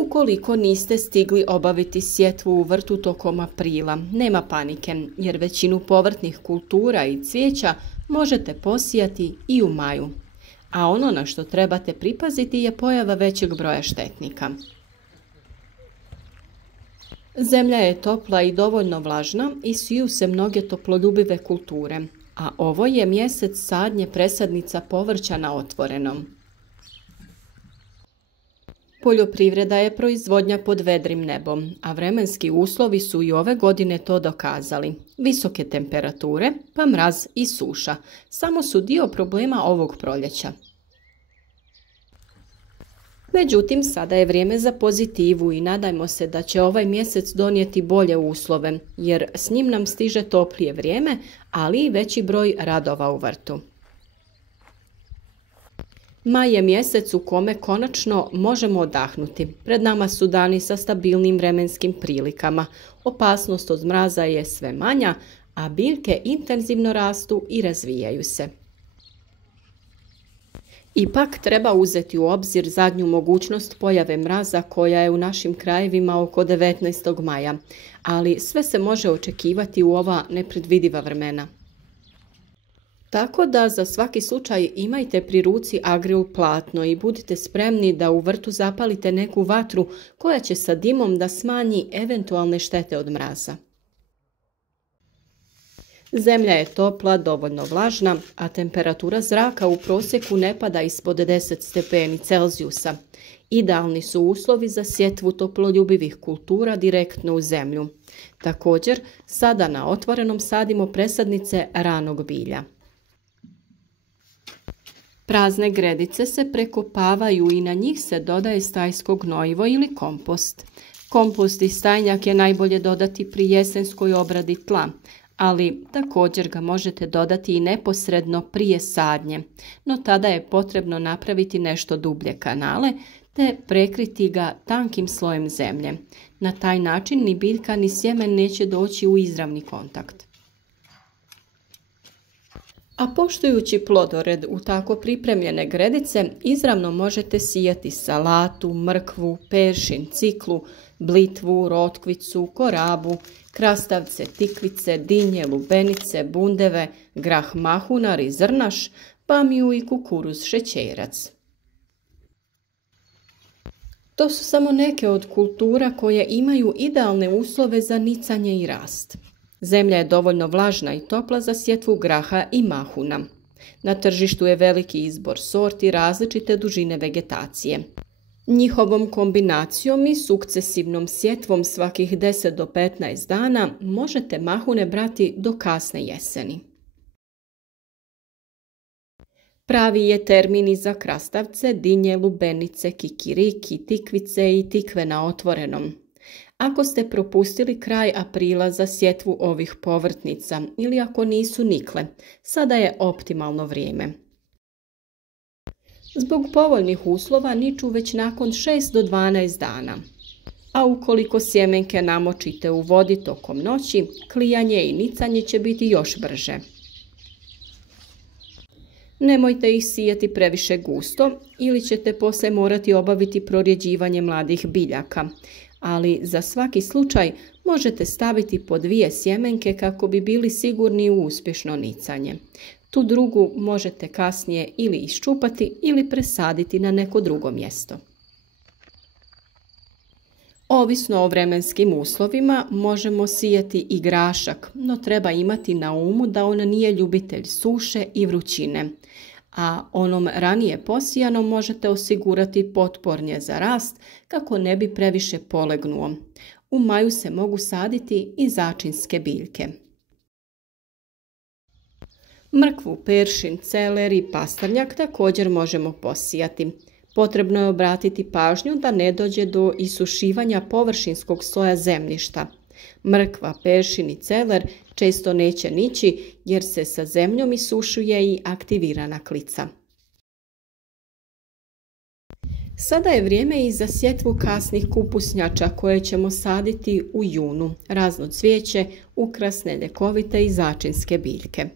Ukoliko niste stigli obaviti sjetvu u vrtu tokom aprila, nema panike, jer većinu povrtnih kultura i cvijeća možete posijati i u maju. A ono na što trebate pripaziti je pojava većeg broja štetnika. Zemlja je topla i dovoljno vlažna i siju se mnoge toploljubive kulture, a ovo je mjesec sadnje presadnica povrća na otvorenom. Poljoprivreda je proizvodnja pod vedrim nebom, a vremenski uslovi su i ove godine to dokazali. Visoke temperature, pa mraz i suša, samo su dio problema ovog proljeća. Međutim, sada je vrijeme za pozitivu i nadajmo se da će ovaj mjesec donijeti bolje uslove, jer s njim nam stiže toplije vrijeme, ali i veći broj radova u vrtu. Maj je mjesec u kome konačno možemo odahnuti. Pred nama su dani sa stabilnim vremenskim prilikama. Opasnost od mraza je sve manja, a biljke intenzivno rastu i razvijaju se. Ipak treba uzeti u obzir zadnju mogućnost pojave mraza koja je u našim krajevima oko 19. maja, ali sve se može očekivati u ova nepredvidiva vremena. Tako da za svaki slučaj imajte pri ruci agril platno i budite spremni da u vrtu zapalite neku vatru koja će sa dimom da smanji eventualne štete od mraza. Zemlja je topla, dovoljno vlažna, a temperatura zraka u prosjeku ne pada ispod 10 stepeni Celzijusa. Idealni su uslovi za sjetvu toploljubivih kultura direktno u zemlju. Također, sada na otvorenom sadimo presadnice ranog bilja. Prazne gredice se prekopavaju i na njih se dodaje stajsko gnojivo ili kompost. Kompost iz stajnjak je najbolje dodati pri jesenskoj obradi tla, ali također ga možete dodati i neposredno prije sadnje, no tada je potrebno napraviti nešto dublje kanale te prekriti ga tankim slojem zemlje. Na taj način ni biljka ni sjemen neće doći u izravni kontakt. A poštujući plodored u tako pripremljene gredice, izravno možete sijati salatu, mrkvu, peršin, ciklu, blitvu, rotkvicu, korabu, krastavce, tikvice, dinje, lubenice, bundeve, grah mahunar i zrnaš, bamiju i kukuruz šećerac. To su samo neke od kultura koje imaju idealne uslove za nicanje i rast. Zemlja je dovoljno vlažna i topla za sjetvu graha i mahuna. Na tržištu je veliki izbor sorti različite dužine vegetacije. Njihovom kombinacijom i sukcesivnom sjetvom svakih 10 do 15 dana možete mahune brati do kasne jeseni. Pravi je termin i za krastavce, dinje, lubenice, kikiriki, tikvice i tikve na otvorenom. Ako ste propustili kraj aprila za sjetvu ovih povrtnica ili ako nisu nikle, sada je optimalno vrijeme. Zbog povoljnih uslova niču već nakon 6 do 12 dana. A ukoliko sjemenke namočite u vodi tokom noći, klijanje i nicanje će biti još brže. Nemojte ih sijati previše gusto ili ćete poslije morati obaviti prorjeđivanje mladih biljaka, ali za svaki slučaj možete staviti po 2 sjemenke kako bi bili sigurni u uspješno nicanje. Tu drugu možete kasnije ili iščupati ili presaditi na neko drugo mjesto. Ovisno o vremenskim uslovima možemo sijati i grašak, no treba imati na umu da on nije ljubitelj suše i vrućine, a onom ranije posijanom možete osigurati potpornje za rast kako ne bi previše polegnuo. U maju se mogu saditi i začinske biljke. Mrkvu, peršin, celer i pastrnjak također možemo posijati. Potrebno je obratiti pažnju da ne dođe do isušivanja površinskog sloja zemljišta. Mrkva, peršin i celer često neće nići jer se sa zemljom isušuje i aktivirana klica. Sada je vrijeme i za sjetvu kasnih kupusnjača koje ćemo saditi u junu, razno cvijeće, ukrasne, ljekovite i začinske biljke.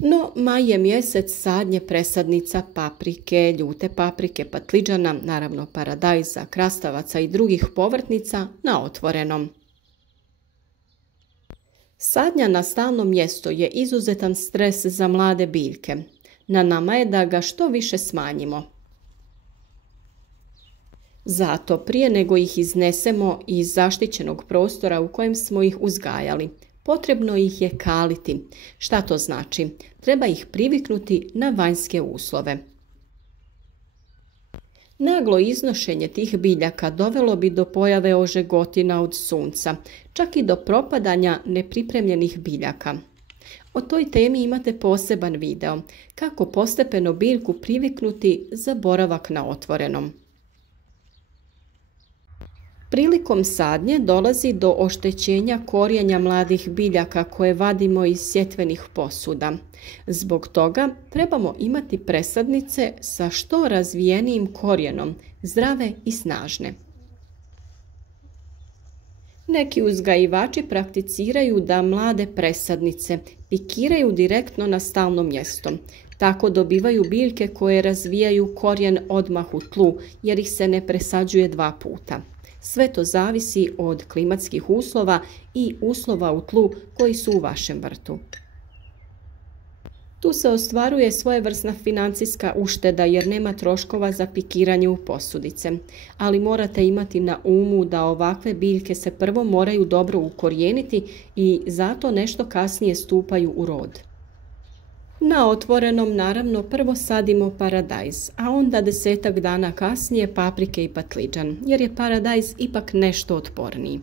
No, maj je mjesec sadnje presadnica paprike, ljute paprike, patliđana, naravno paradajza, krastavaca i drugih povrtnica na otvorenom. Sadnja na stalno mjesto je izuzetan stres za mlade biljke. Na nama je da ga što više smanjimo. Zato prije nego ih iznesemo iz zaštićenog prostora u kojem smo ih uzgajali, potrebno ih je kaliti. Šta to znači? Treba ih priviknuti na vanjske uslove. Naglo iznošenje tih biljaka dovelo bi do pojave ožegotina od sunca, čak i do propadanja nepripremljenih biljaka. O toj temi imate poseban video, kako postepeno biljku priviknuti za boravak na otvorenom. Prilikom sadnje dolazi do oštećenja korijenja mladih biljaka koje vadimo iz sjetvenih posuda. Zbog toga trebamo imati presadnice sa što razvijenijim korijenom, zdrave i snažne. Neki uzgajivači prakticiraju da mlade presadnice pikiraju direktno na stalno mjesto. Tako dobivaju biljke koje razvijaju korijen odmah u tlu jer ih se ne presađuje 2 puta. Sve to zavisi od klimatskih uslova i uslova u tlu koji su u vašem vrtu. Tu se ostvaruje svojevrsna financijska ušteda jer nema troškova za pikiranje u posudice, ali morate imati na umu da ovakve biljke se prvo moraju dobro ukorijeniti i zato nešto kasnije stupaju u rod. Na otvorenom naravno prvo sadimo paradajz, a onda 10-tak dana kasnije paprike i patliđan, jer je paradajz ipak nešto otporniji.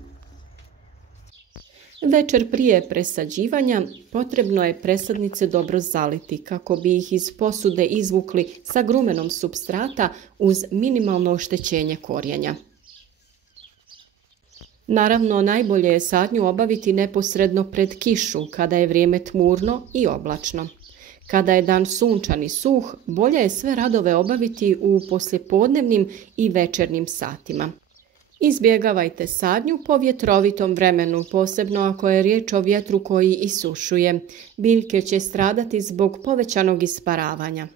Večer prije presađivanja potrebno je presadnice dobro zaliti kako bi ih iz posude izvukli sa grumenom supstrata uz minimalno oštećenje korijenja. Naravno, najbolje je sadnju obaviti neposredno pred kišu, kada je vrijeme tmurno i oblačno. Kada je dan sunčan i suh, bolje je sve radove obaviti u poslijepodnevnim i večernjim satima. Izbjegavajte sadnju po vjetrovitom vremenu, posebno ako je riječ o vjetru koji isušuje. Biljke će stradati zbog povećanog isparavanja.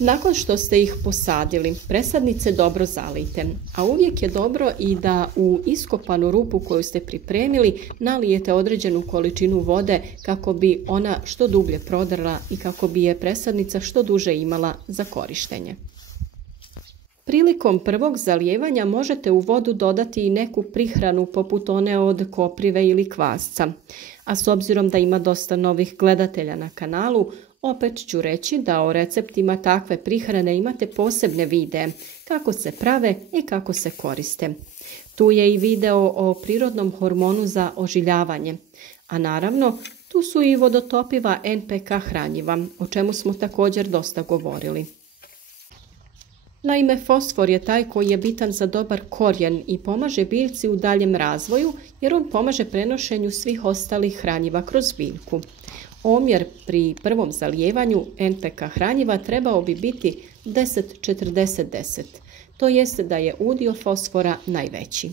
Nakon što ste ih posadili, presadnice dobro zalijte, a uvijek je dobro i da u iskopanu rupu koju ste pripremili nalijete određenu količinu vode kako bi ona što dublje prodrla i kako bi je presadnica što duže imala za korištenje. Prilikom prvog zalijevanja možete u vodu dodati i neku prihranu poput one od koprive ili kvasca, a s obzirom da ima dosta novih gledatelja na kanalu, opet ću reći da o receptima takve prihrane imate posebne videe, kako se prave i kako se koriste. Tu je i video o prirodnom hormonu za ožiljavanje, a naravno tu su i vodotopiva NPK hranjiva, o čemu smo također dosta govorili. Naime, fosfor je taj koji je bitan za dobar korijen i pomaže biljci u daljem razvoju jer on pomaže prenošenju svih ostalih hranjiva kroz biljku. Omjer pri prvom zalijevanju NPK hranjiva trebao bi biti 10-40-10, to jest da je udio fosfora najveći.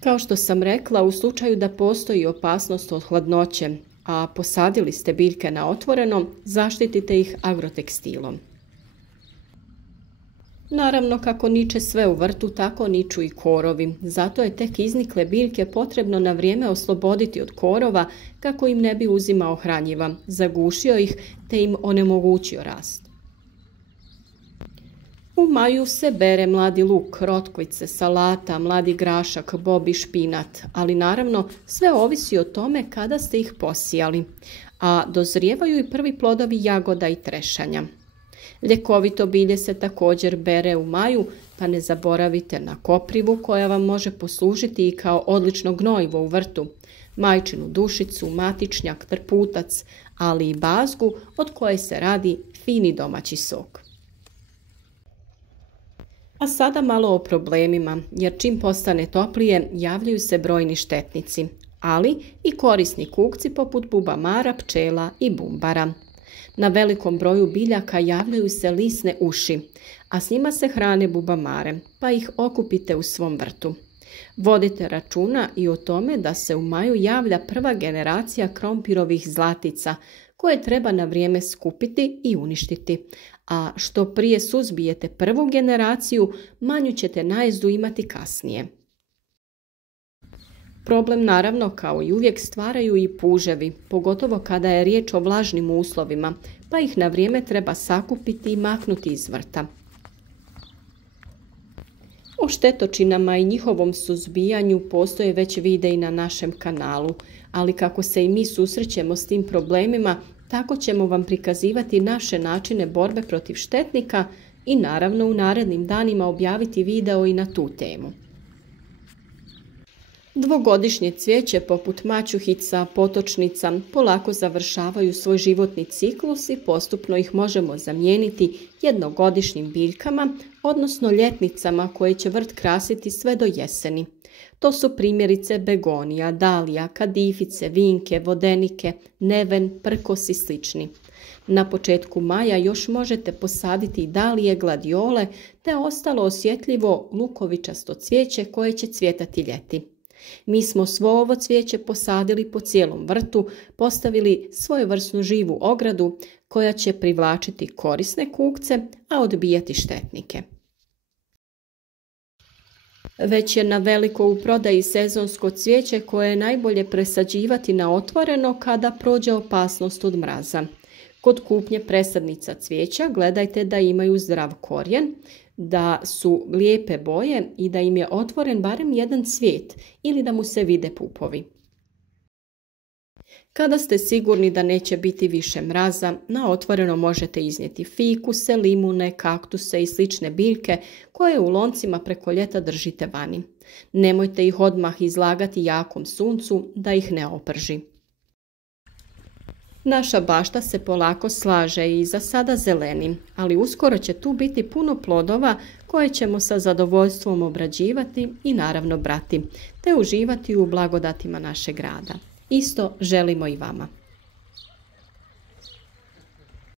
Kao što sam rekla, u slučaju da postoji opasnost od hladnoće, a posadili ste biljke na otvorenom, zaštitite ih agrotekstilom. Naravno, kako niče sve u vrtu, tako niču i korovi. Zato je tek iznikle biljke potrebno na vrijeme osloboditi od korova kako im ne bi uzimao hranjiva, zagušio ih te im onemogućio rast. U maju se bere mladi luk, rotkvice, salata, mladi grašak, bob i špinat, ali naravno sve ovisi o tome kada ste ih posijali, a dozrijevaju i prvi plodovi jagoda i trešanja. Ljekovito bilje se također bere u maju, pa ne zaboravite na koprivu koja vam može poslužiti i kao odlično gnojivo u vrtu, majčinu dušicu, matičnjak, trputac, ali i bazgu od koje se radi fini domaći sok. A sada malo o problemima, jer čim postane toplije javljaju se brojni štetnici, ali i korisni kukci poput bubamara, pčela i bumbara. Na velikom broju biljaka javljaju se lisne uši, a s njima se hrane bubamare, pa ih okupite u svom vrtu. Vodite računa i o tome da se u maju javlja prva generacija krompirovih zlatica koje treba na vrijeme skupiti i uništiti. A što prije suzbijete prvu generaciju, manju ćete najezdu imati kasnije. Problem naravno kao i uvijek stvaraju i puževi, pogotovo kada je riječ o vlažnim uslovima, pa ih na vrijeme treba sakupiti i maknuti iz vrta. O štetočinama i njihovom suzbijanju postoje već videi na našem kanalu, ali kako se i mi susrećemo s tim problemima, tako ćemo vam prikazivati naše načine borbe protiv štetnika i naravno u narednim danima objaviti video i na tu temu. Dvogodišnje cvijeće poput mačuhica, potočnica polako završavaju svoj životni ciklus i postupno ih možemo zamijeniti jednogodišnjim biljkama, odnosno ljetnicama koje će vrt krasiti sve do jeseni. To su primjerice begonija, dalija, kadifice, vinke, vodenike, neven, prkos i slični. Na početku maja još možete posaditi dalije, gladiole te ostalo osjetljivo lukovičasto cvijeće koje će cvjetati ljeti. Mi smo svo ovo cvijeće posadili po cijelom vrtu, postavili svojevrsnu živu ogradu koja će privlačiti korisne kukce, a odbijati štetnike. Već je na veliko u prodaji sezonsko cvijeće koje je najbolje presađivati na otvoreno kada prođe opasnost od mraza. Kod kupnje presadnica cvijeća gledajte da imaju zdrav korijen, da su lijepe boje i da im je otvoren barem jedan cvijet ili da mu se vide pupovi. Kada ste sigurni da neće biti više mraza, na otvoreno možete iznijeti fikuse, limune, kaktuse i slične biljke koje u loncima preko ljeta držite vani. Nemojte ih odmah izlagati jakom suncu da ih ne oprži. Naša bašta se polako slaže i za sada zeleni, ali uskoro će tu biti puno plodova koje ćemo sa zadovoljstvom obrađivati i naravno brati, te uživati u blagodatima našeg rada. Isto želimo i vama.